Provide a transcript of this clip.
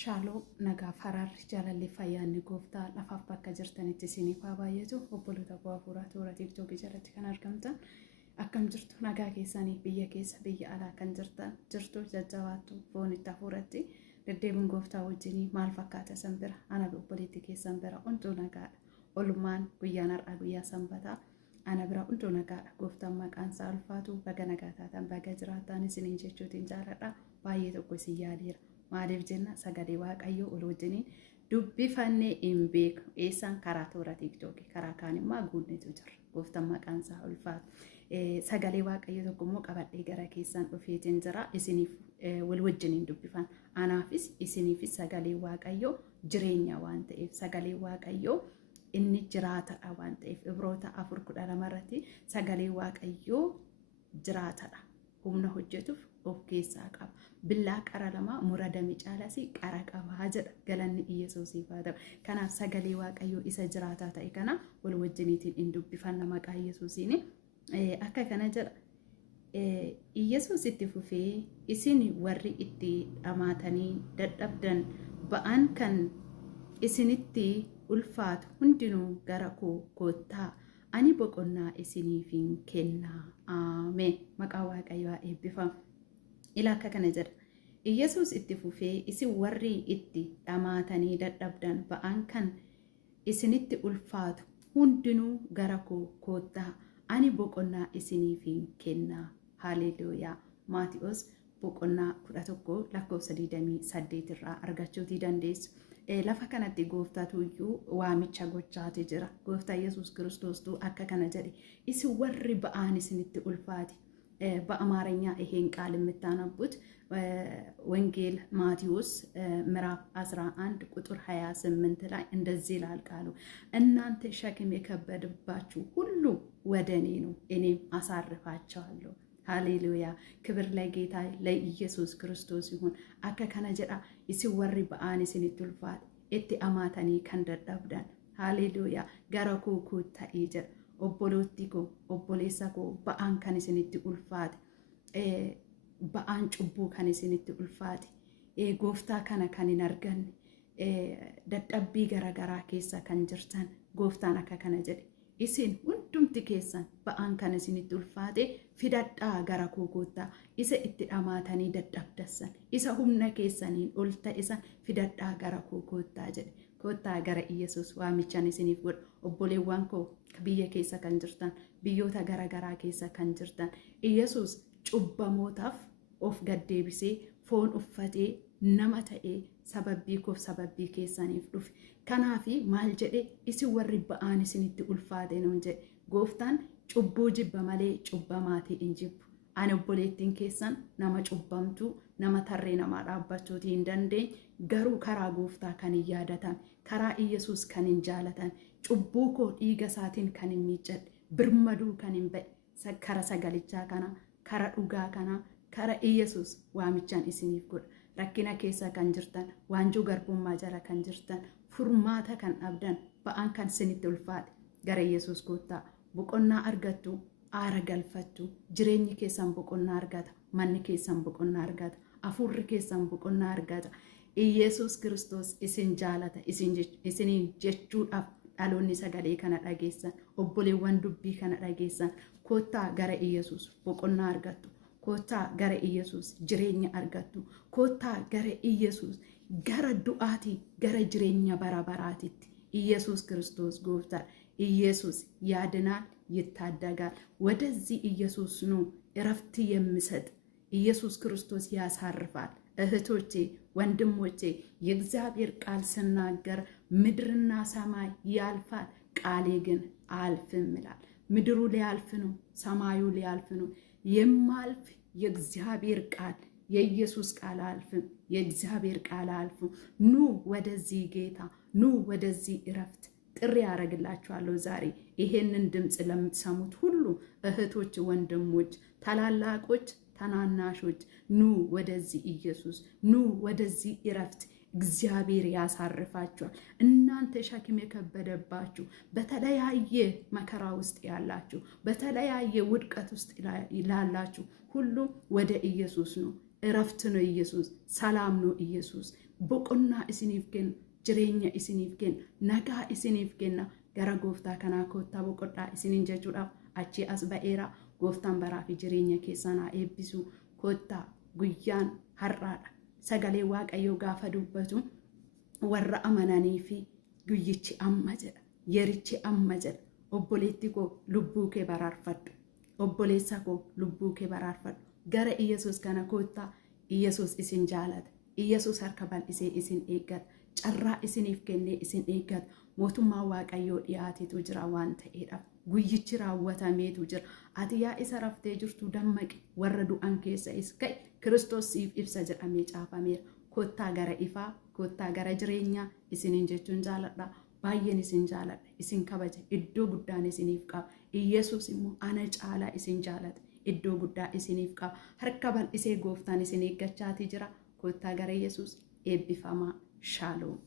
Shaaloo nagaa faraarri jaalalli fayyaanni gooftaa lafaaf bakka jirtanitti isiniif haa baay'atu. Obboloota bu'aa fuuraa toora tiiktookii jalatti kan argamtan akkam jirtu nagaa keessanii biyya keessa biyya alaa kan jirtu jajjabaattu foonitti hafuuratti deddeebiin gooftaa wajjinii maal fakkaata san bira ana obboleetti keessan bira hunduu nagaadha. Olmaan guyyaan har'aa guyyaa sanbataa ana bira hunduu nagaadha. Gooftaan maqaan isaa ulfaatu baga nagaa taatan baga jiraattan isiniin jechuutiin jaaladha. Baay'ee tokko isin yaadiira. Maaliif jenna sagalee waaqayyoo ol wajjiniin dubbifannee hin beeku. Eessaan karaa toora tiiktookii karaa kaan immoo guunnetu jira. Gooftaan maqaan isaa ulfaatu. Sagalee waaqayyoo tokko immoo qabadhee gara keessan dhufeetiin jira. Isiniif wal wajjiniin dubbifan. Anaafis isiniifis sagalee waaqayyoo jireenya waan ta'eef sagalee waaqayyoo inni jiraatadha waan ta'eef Ibroota 4:12 irratti sagalee waaqayyoo jiraatadha. Humna hojjetuuf of keessaa qaba. Billaa qara lama muradame caalasi qara qaba jedha galanni Iyyesuusiif haa ta'u. Kanaaf sagalee waaqayyoo isa jiraataa ta'e kana wal wajjiniitiin hin dubbifanna maqaa Iyyesuusiin. Akka kana jedha Iyyesuus itti fufee isin warri itti dhamaatanii dadhabdan ba'an kan isinitti ulfaatu hundinuu gara koo koottaa ani boqonnaa isiniifin kennaa. Ameen. Maqaa waaqayyoo eebbifamu. Ila akka kana jedha Iyyesuus itti fufee isin warri itti dhamaatanii dadhabdan ba'an kan isinitti ulfaatu hundinuu gara koo koottaa ani boqonnaa isiniifin kennaa. Haleluuyaa. Maatiyoos boqonnaa 11:28 irraa argachuutii dandeessu. Lafa kanatti gooftaatu iyyuu waamicha gochaati jira. Gooftaa Yesuus Kiristoostu akka kana jedhe isin warri ba'aan isinitti ulfaati. በአማርኛ ይሄን ቃል የምታነቡት ወንጌል ማቴዎስ ምዕራፍ 11 ቁጥር 28 ላይ እንደዚህ ይላል ቃሉ እናንተ ሸክም የከበደባችሁ ሁሉ ወደ እኔ ኑ እኔም አሳርፋችኋለሁ። ሃሌሉያ ክብር ለጌታ ለኢየሱስ ክርስቶስ ይሁን። አከ ከነ ጀዳ isin warri ba'aan isinitti ulfaate itti amaatanii kan dadhabdan ሃሌሉያ gara koo ta'ee jedha. Obbolooti koo obboleessa koo ba'aan kan isinitti ulfaate ba'aan cubbuu kan isinitti ulfaate gooftaa kana kan hin arganne dadhabbii garagaraa keessa kan jirtan gooftaan akka kana jedhe isin hundumti keessan ba'aan kan isinitti ulfaate fidadhaa gara koo koottaa isa itti dhamaatanii dadhabdassan isa humna keessaniin ol ta'isan fidadhaa gara koo koottaa jedhe. Koottaa gara Iyyesuus waamichaan isiniif godha. Obboleewwan koo biyya keessa kan jirtan biyyoota garagaraa keessa kan jirtan Iyyesuus cubbamootaaf of gaddeebisee foon uffatee nama ta'ee sababbii koof sababbii keessaniif dhufe. Kanaafi maal jedhe isin warri ba'aan isinitti ulfaate nuun jedhe gooftaan cubbuu jibba malee cubbamaatii hin jibbu. Ani obboleettiin keessan nama cubbamtuu nama tarree namaa dhaabbachuutii hin dandeenye garuu karaa gooftaa kan hin yaadatan karaa Iyyesuus kan hin jaalatan cubbuu koo dhiiga isaatiin kan hin miiccadhe birmaduu kan hin ba'e kara sagalichaa kana kara dhugaa kana kara Iyyesuus waamichaan isiniif godha. Rakkina keessa kan jirtan waanjuu garbummaa jala kan jirtan furmaata kan dhabdan ba'aan kan isinitti ulfaate gara Iyyesuus koottaa boqonnaa argattu. Aara galfattu jireenyi keessan boqonnaa argata manni keessan boqonnaa argata hafuurri keessan boqonnaa argata. Iyyesuus Kiristoos isin jaalata isiniin jechuudhaaf dhaloonni sagalee kana dhageessan obboleewwan dubbii kana dhageessan koottaa gara Iyyesuus boqonnaa argattu koottaa gara Iyyesuus jireenya argattu koottaa gara Iyyesuus gara du'aatii gara jireenya bara baraatitti. Iyyesuus Kiristoos gooftaa ኢየሱስ ያድናል ይታደጋል። ወደዚህ ኢየሱስ ነው እረፍት የሚሰጥ ኢየሱስ ክርስቶስ ያሳርፋል። እህቶቼ ወንድሞቼ የእግዚአብሔር ቃል ሲናገር ምድርና ሰማይ ያልፋል ቃሌ ግን አልፍም ይላል። ምድሩ ሊያልፍ ነው ሰማዩ ሊያልፍ ነው የማልፍ የእግዚአብሔር ቃል የኢየሱስ ቃል አልፍም የእግዚአብሔር ቃል አልፍም። ኑ ወደዚህ ጌታ ኑ ወደዚህ እረፍት ጥሪ ያደርግላችኋለሁ። ዛሬ ይሄንን ድምጽ ለምትሰሙት ሁሉ እህቶች ወንድሞች ታላላቆች ታናናሾች ኑ ወደዚህ ኢየሱስ ኑ ወደዚህ እረፍት እግዚአብሔር ያሳርፋችኋል። እናንተ ሸክም የከበደባችሁ በተለያየ መከራ ውስጥ ያላችሁ በተለያየ ውድቀት ውስጥ ላላችሁ ሁሉ ወደ ኢየሱስ ነው። እረፍት ነው ኢየሱስ ሰላም ነው ኢየሱስ boqonnaa isiniif kenna, jireenya isiniif kenna, nagaa isiniif kenna. Gara gooftaa kanaa koottaa boqodhaa isiniin jechuudhaaf achii as ba'eera. Gooftaan baraa fi jireenya keessan haa eebbisu. Koottaa guyyaan har'aadha. Sagalee Waaqayyoo gaafa dubbatu warra amananii fi guyyichi amma jedha, yerichi amma jedha. Obboleetti koo lubbuu kee baraarfadhu, obboleessa koo lubbuu kee baraarfadhu. Gara Iyesuus kana koottaa. Iyesuus isin jaalata. Iyesuus harka bal'isee isin eeggata. Carraa isiniif kennee isin eeggata. Mootummaa Waaqayyoo dhiyaatetu jira waan ta'eedhaaf. Guyyichi raawwatameetu jira. Ati yaa isa raftee jirtu dammaqi, warra du'an keessas ka'e, Kiristoos siif ibsa jedhamee caafameera. Koottaa gara ifaa, koottaa gara jireenyaa isiniin jechuun jaaladha. Baay'een isin jaaladha, isin kabaja, iddoo guddaan isiniif qaba. Iyesuus immoo ana caalaa isin jaalata, iddoo guddaa isiniif qaba. Harka bal'isee gooftaan isin eeggachaatii jira. Koottaa gara Iyesuus. Eebbifamaa. Shaaloom.